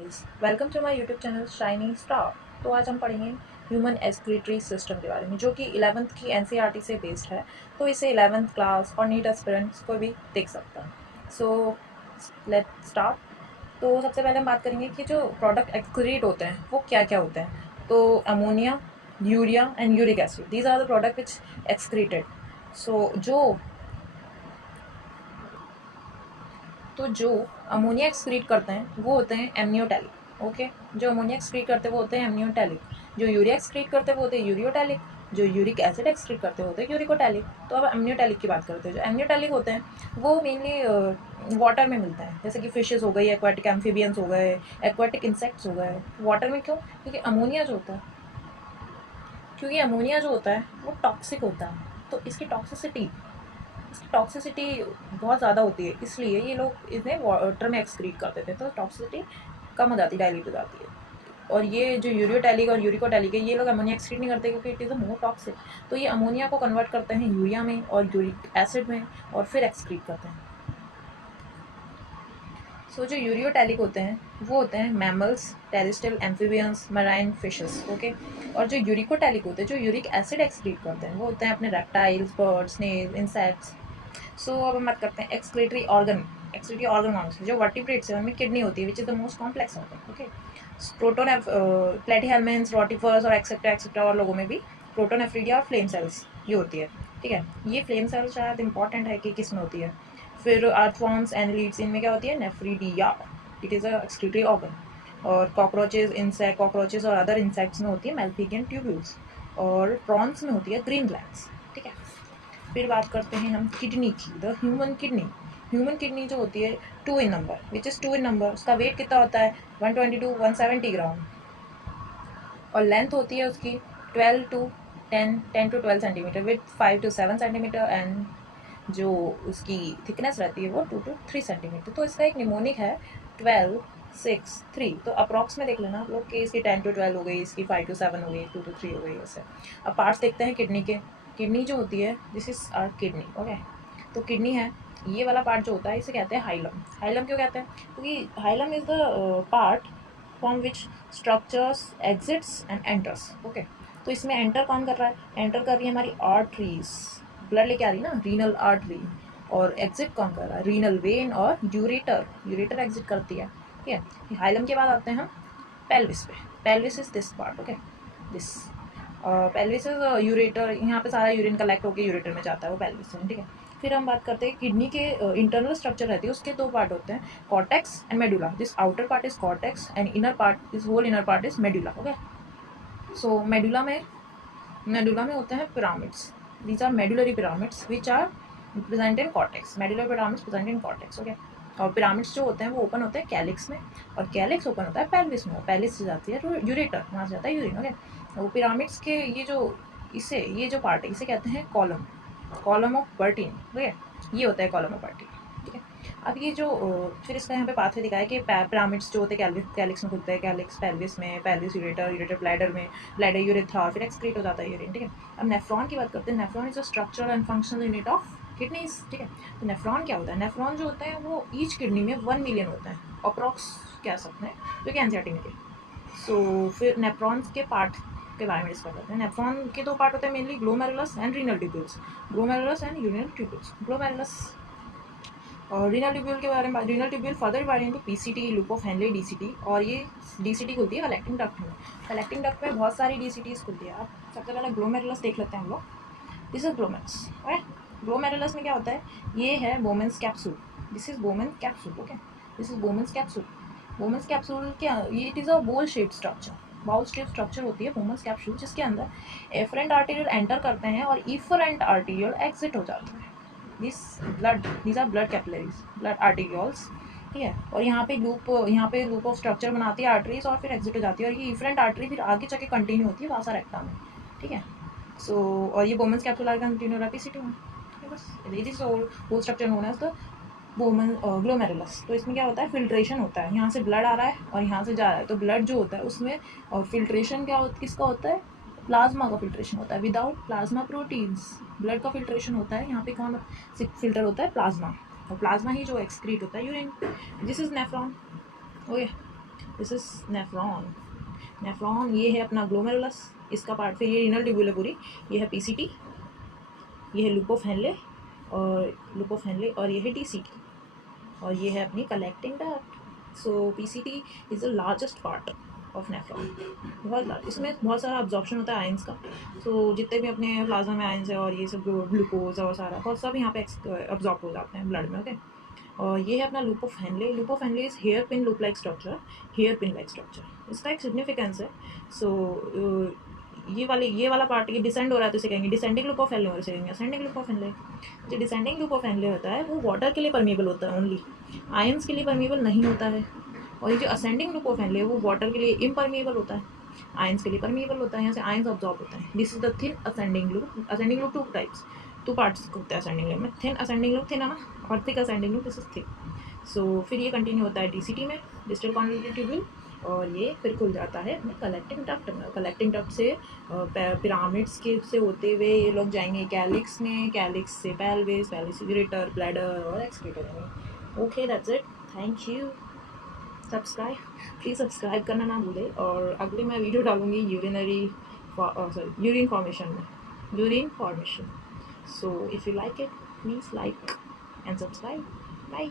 Guys, welcome to my YouTube channel shining star. तो आज हम पढ़ेंगे ह्यूमन एक्सक्रीटरी सिस्टम के बारे में, जो कि 11th की एनसीईआरटी से बेस्ड है। तो इसे 11th क्लास और नीट एस्पिरेंट्स को भी देख सकता है। So let start. तो सबसे पहले हम बात करेंगे कि जो प्रोडक्ट एक्सक्रीट होते हैं वो क्या क्या होते हैं। तो ammonia, urea and uric acid, these are the product which excreted. So जो अमोनिया एक्सक्रीट करते हैं वो होते हैं एमनियोटैलिक। ओके, जो अमोनिया एक्सक्रीट करते हैं वो होते हैं एमनियोटैलिक। जो यूरिया एक्सक्रीट करते हैं वो होते हैं यूरियोटैलिक। जो यूरिक एसिड एक्सक्रीट करते होते हैं यूरिकोटैलिक। तो अब एमनियोटैलिक की बात करते हैं। जो एमनियोटैलिक होते हैं वो मेनली वाटर में मिलते हैं, जैसे कि फिशेज हो गई, एक्वाटिक एम्फीबियंस हो गए, एक्वाटिक इंसेक्ट्स हो गए। वाटर में क्यों? क्योंकि अमोनिया जो होता है वो टॉक्सिक होता है। तो इसकी टॉक्सिसिटी बहुत ज़्यादा होती है, इसलिए ये लोग इन्हें वाटर में एक्सक्रीट करते थे, तो टॉक्सिसिटी कम हो जाती है, डाइल्यूट हो जाती है। और ये जो यूरियोटैलिक और यूरिकोटैलिक है, ये लोग अमोनिया एक्सक्रीट नहीं करते क्योंकि it is a more toxic. तो ये अमोनिया को कन्वर्ट करते हैं यूरिया में और यूरिक एसिड में, और फिर एक्सक्रीट करते हैं। सो जो यूरियोटैलिक होते हैं वो होते हैं mammals, terrestrial amphibians, marine fishes. Okay. और जो यूरिकोटैलिक होते हैं, जो यूरिक एसिड एक्सक्रीट करते हैं, वो होते हैं अपने रेप्टाइल्स, बर्ड्स, स्नेल, इंसेक्ट्स। सो अब हम बात करते हैं एक्सक्रीटरी ऑर्गन। एक्सक्रीटरी ऑर्गन कौन से? जो वर्टिब्रेट्स है उनमें किडनी होती है, which is the most complex organ. Okay. Proton platyhelminthes, rotifers और एक्सेट्रा एक्सेट्रा और लोगों में भी प्रोटोनेफ्रिडिया और फ्लेम सेल्स ये होती है। ठीक है, ये फ्लेम सेल्स शायद इंपॉर्टेंट है कि किस में होती है। फिर अर्थवॉर्म्स, एनलीड्स, इनमें क्या होती है? Nephridia. It is a excretory organ. और कॉकरोचेज और अदर इंसेक्ट्स में होती है मेल्फिगियन ट्यूब्यूल्स। और प्रॉन्स में होती है ग्रीन ग्लैंड्स। ठीक है। फिर बात करते हैं हम किडनी की, the human kidney. Human kidney जो होती है 2 in number, which is 2 in number. उसका वेट कितना होता है? 120 to 170 ग्राम। और लेंथ होती है उसकी 12 to 10 to 12 centimetre, with 5 to 7 centimetre. And जो उसकी थिकनेस रहती है वो 2 to 3 सेंटीमीटर। तो इसका एक निमोनिक है 12, 6, 3। तो अप्रॉक्स में देख लेना आप लोग कि इसकी 10 to 12 हो गई, इसकी 5 to 7 हो गई, 2 to 3 हो गई, ऐसे। अब पार्ट्स देखते हैं किडनी के। किडनी जो होती है, this is our kidney. Okay. तो किडनी है, ये वाला पार्ट जो होता है इसे कहते हैं हाइलम। हाइलम क्यों कहते हैं? क्योंकि hilum is the part from which structures exits and enters. Okay. तो इसमें एंटर कौन कर रहा है? एंटर कर रही है हमारी आर्टरीज, ब्लड लेके आ रही है ना, रीनल आर्टरी। और एग्जिट कौन कर रहा है? रीनल वेन और यूरेटर। यूरेटर एग्जिट करती है। ठीक है। हाइलम के बाद आते हैं हम पेल्विस पे। Pelvis is this part. Okay, this pelvis is ureter. यहाँ पे सारा यूरिन कलेक्ट होकर यूरेटर में जाता है, वो पेल्विस है। ठीक है। फिर हम बात करते हैं किडनी के इंटरनल स्ट्रक्चर रहती है, उसके दो पार्ट होते हैं, cortex and medulla. This outer part is cortex and inner part, this whole inner part is medulla. Okay. So medulla में होते हैं pyramids. These are medullary pyramids which are present in cortex. Medullar pyramids present in cortex. Okay. और pyramids जो होते हैं वो open होते हैं कैलिक्स में, और कैलिक्स ओपन होता है पेल्विस में। पेल्विस से जाती है यूरेटर, वहाँ से जाता है यूरिन। ओके। वो पिरामिड्स के ये जो पार्ट है इसे कहते हैं column. Column of Bertin. Okay, ये होता है कॉलम ऑफ बर्टीन। ठीक है। अब ये जो फिर इसका यहाँ पे पाथवे दिखाया कि पिरामिड्स जो होते हैं कैलिक्स में खुलते हैं, कैलिक्स पेल्विस में, पेल्विस यूरेटर, यूरेटर ब्लैडर में, ब्लैडर यूरेथ्रा, फिर एक्सक्रीट हो जाता है यूरिन। ठीक है। अब नेफ्रॉन की बात करते हैं। Nephron is a structural and functional unit of kidneys. ठीक है। तो नेफ्रॉन क्या होता है? नेफ्रॉन जो होते हैं वो ईच किडनी में 1 मिलियन होते हैं, अप्रॉक्स कह सकते हैं, जो कि एनसीईआरटी में थे। सो फिर नेफ्रॉन्स के पार्ट के बारे में डिस्कस करते हैं। नेफ्रॉन के दो पार्ट होते हैं mainly, glomerulus and renal tubules. Glomerulus and urinal tubules. Glomerulus और रीनल ट्यूब्यूल के बारे में, renal tubule further divide into PCT, loop of Henley, DCT. और ये डीसीटी खुलती है कलेक्टिंग डक्ट में। कलेक्टिंग डक्ट में बहुत सारी डीसीटीज खुलती है। अब सबसे पहले ग्लोमेरुलस देख लेते हैं हम लोग। This is glomerulus. Okay. Glomerulus में क्या होता है? ये है Bowman's capsule. This is Bowman's capsule. Okay, this is Bowman's capsule. Bowman's capsule क्या? ये it is a bowl shape structure. Bowl shape structure होती है बोमेंस कैप्सूल, जिसके अंदर एफरेंट आर्टीरियल एंटर करते हैं और इफरेंट आर्टीरियल एग्जिट हो जाते हैं। These are blood capillaries, blood arterioles. ठीक है। और यहाँ पे लूप ऑफ स्ट्रक्चर बनाती है आर्टरीज, और फिर एग्जिट हो जाती है। और ये इफरेंट आर्टरी फिर आगे चल के कंटिन्यू होती है वासा रेक्टा में। ठीक है। सो और ये बोमेंस कैप्सूल आगे कंटिन्यू हो रहा है पीसीटी में। बस it is whole structure known as the glomerulus. तो इसमें क्या होता है? फिल्ट्रेशन होता है। यहाँ से ब्लड आ रहा है और यहाँ से जा रहा है, तो ब्लड जो होता है उसमें फिल्ट्रेशन किसका होता है? प्लाज्मा का फिल्ट्रेशन होता है। विदाउट प्लाज्मा प्रोटीन्स ब्लड का फिल्ट्रेशन होता है। यहाँ पे कौन फिल्टर होता है? प्लाज्मा। और प्लाज्मा ही जो एक्सक्रीट होता है urine. This is nephron. Okay. This is nephron. Nephron ये है अपना ग्लोमेरुलस, इसका पार्ट। फिर ये रीनल ट्यूब्यूल है पूरी, ये है पीसीटी, ये है लूप ऑफ हेनले और ये है डीसीटी, और ये है अपनी collecting duct. So PCT is the largest part of nephron, बहुत लार्ज। इसमें बहुत सारा अब्जॉर्प्शन होता है आयंस का। सो जितने भी अपने प्लाज्मा में आयंस है और ये सब ग्लूकोज और सारा बहुत सब यहाँ पे अब्जॉर्ब हो जाते हैं ब्लड में। ओके, और ये है अपना loop of Henle. Loop of Henle is hairpin loop like structure, hairpin like structure. इसका एक सिग्निफिकेंस है। सो ये वाला पार्ट ये डिसेंड हो रहा है तो इसे कहेंगे डिसेंडिंग लूप ऑफ हेनले, और इसे कहेंगे असेंडिंग लूप ऑफ हेनले। जो डिसेंडिंग लूप ऑफ हेनले होता है वो वाटर के लिए परमेबल होता है ओनली, आयंस के लिए परमेबल नहीं होता है। और ये जो असेंडिंग लूप ऑफ हेनले वो वाटर के लिए इम्परमेबल होता है, आयंस के लिए परमेबल होता है। यहाँ से आयंस ऑब्जॉर्ब होता है। This is the thin ascending loop. Ascending loop two types, two parts होते हैं असेंडिंग लूप में। थिन असेंडिंग लूप थिन है ना, और thick ascending loop this is thick. So फिर ये कंटिन्यू होता है डीसीटी में, डिस्टल कॉन्वोल्यूटेड ट्यूब्यूल, और ये फिर खुल जाता है अपने कलेक्टिंग डक्ट में। कलेक्टिंग डक्ट से पिरामिड्स के से होते हुए ये लोग जाएंगे कैलिक्स में, कैलिक्स से पेल्विस, पेल्विस से यूरेटर, ब्लैडर और एक्सक्रीटर में। Okay, that's it, thank you. Subscribe, please subscribe करना ना भूलें। और अगली मैं वीडियो डालूँगी यूरिन फॉर्मेशन में, urine formation. So if you like it, please like and subscribe. Bye.